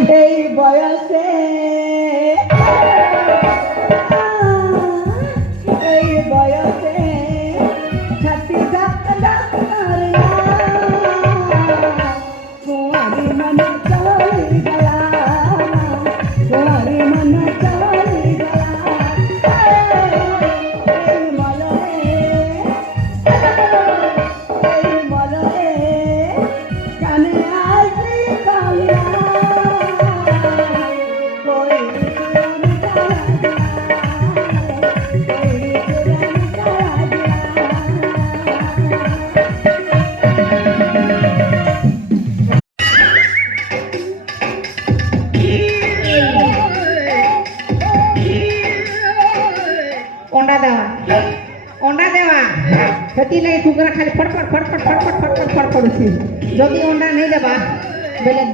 এই বয়সে এই বয়সে ছাতি ডাক্তার কুয়ারি মনে চলি গলা কুয়ারি মনে চলি গলা এই মলয়ে কানে আসি কালিয়া अंडा देवा खेती लगे कुकरा खाली फटफट फटफट फटफट फटफट फट पड़ुछि जदि अंडा नहीं देबा बेले